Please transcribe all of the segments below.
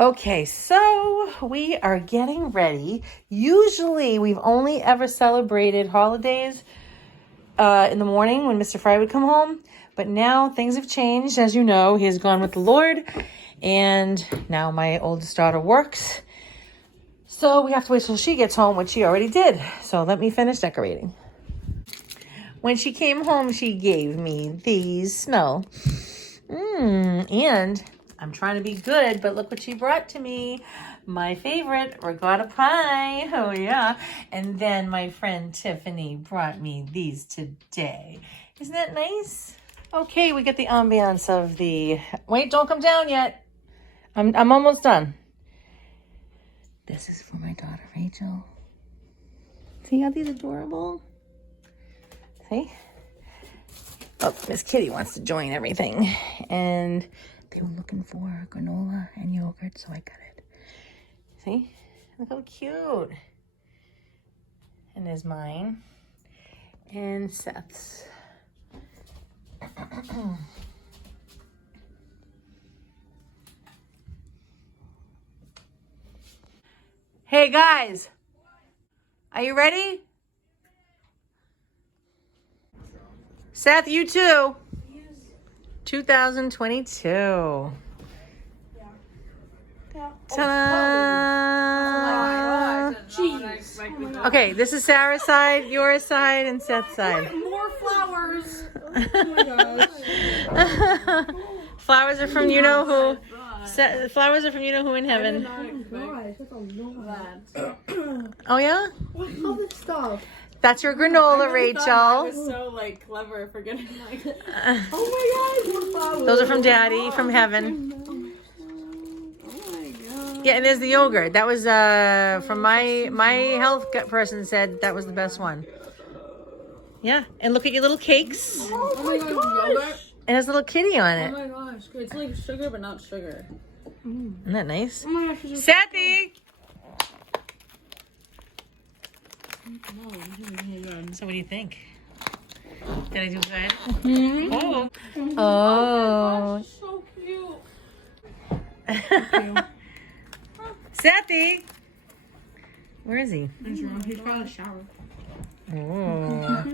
Okay, so we are getting ready. Usually we've only ever celebrated holidays in the morning when Mr. Fry would come home. But now things have changed. As you know, he has gone with the Lord. And now my oldest daughter works. So we have to wait till she gets home, which she already did. So let me finish decorating. When she came home, she gave me these. Smell. And I'm trying to be good, but look what she brought to me. My favorite, ricotta pie. Oh, yeah. And then my friend Tiffany brought me these today. Isn't that nice? Okay, we get the ambiance of the... Wait, don't come down yet. I'm almost done. This is for my daughter, Rachel. See how these adorable? See? Oh, Miss Kitty wants to join everything. And they were looking for granola and yogurt, so I got it. See? Look how cute. And there's mine. And Seth's. Hey guys, are you ready? Seth, you too. Yes. 2022. Yeah. Ta-da! Oh, okay, this is Sarah's side, your side, and Seth's side. More flowers. Oh my gosh. Flowers are from you know who. Flowers are from you know who in heaven. Oh yeah? All this stuff. That's your granola, Rachel. I was so clever for getting Oh my gosh, more flowers. Those are from Daddy, from heaven. Oh my god. Yeah, and there's the yogurt. That was from my health person said that was the best one. Yeah, and look at your little cakes. Oh my god, yogurt. It has a little kitty on Oh it. my gosh, it's like sugar but not sugar. Isn't that nice? Oh my gosh, it's Sethy! So what do you think? Did I do good? Mm-hmm. Oh. So cute. Sethy! Where is he? He's probably in the shower. Oh.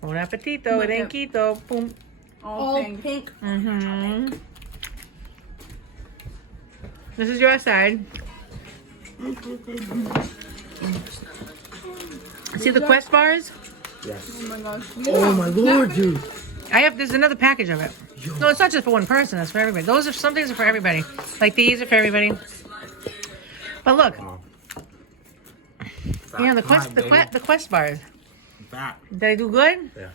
Bon appetito, it ain't keto. Boom. All pink. Mm-hmm. This is your side. See the Quest bars? Yes. Oh my gosh. Oh my lord, dude. There's another package of it. No, it's not just for one person, it's for everybody. Some things are for everybody. Like these are for everybody. But look. Yeah, the Quest bars. Fat. Did I do good? Yeah.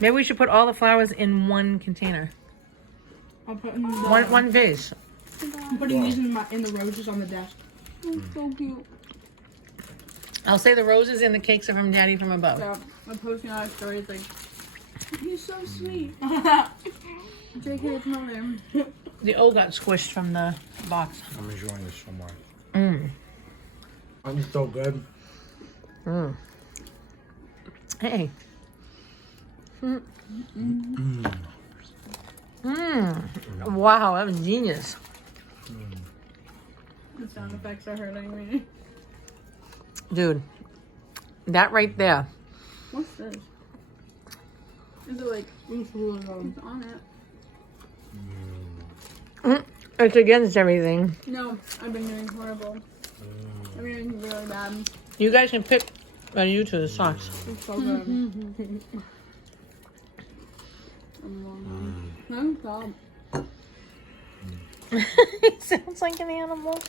Maybe we should put all the flowers in one container. I'll put in the, One vase. I'm putting these in the roses on the desk. So cute. I'll say the roses and the cakes are from Daddy from above. Yeah, I'm posting on our stories like, he's so sweet. JK, it's not him. The O got squished from the box. I'm enjoying this so much. Mmm. I'm so good. Mmm. Hey. Mmm. Mmm. Wow, that was genius. The sound effects are hurting me. Dude, that right there. What's this? Is it like, it's on it? It's against everything. No, I've been doing horrible. I've been doing really bad. You guys can pick you two the socks. It's so good. He sounds like an animal.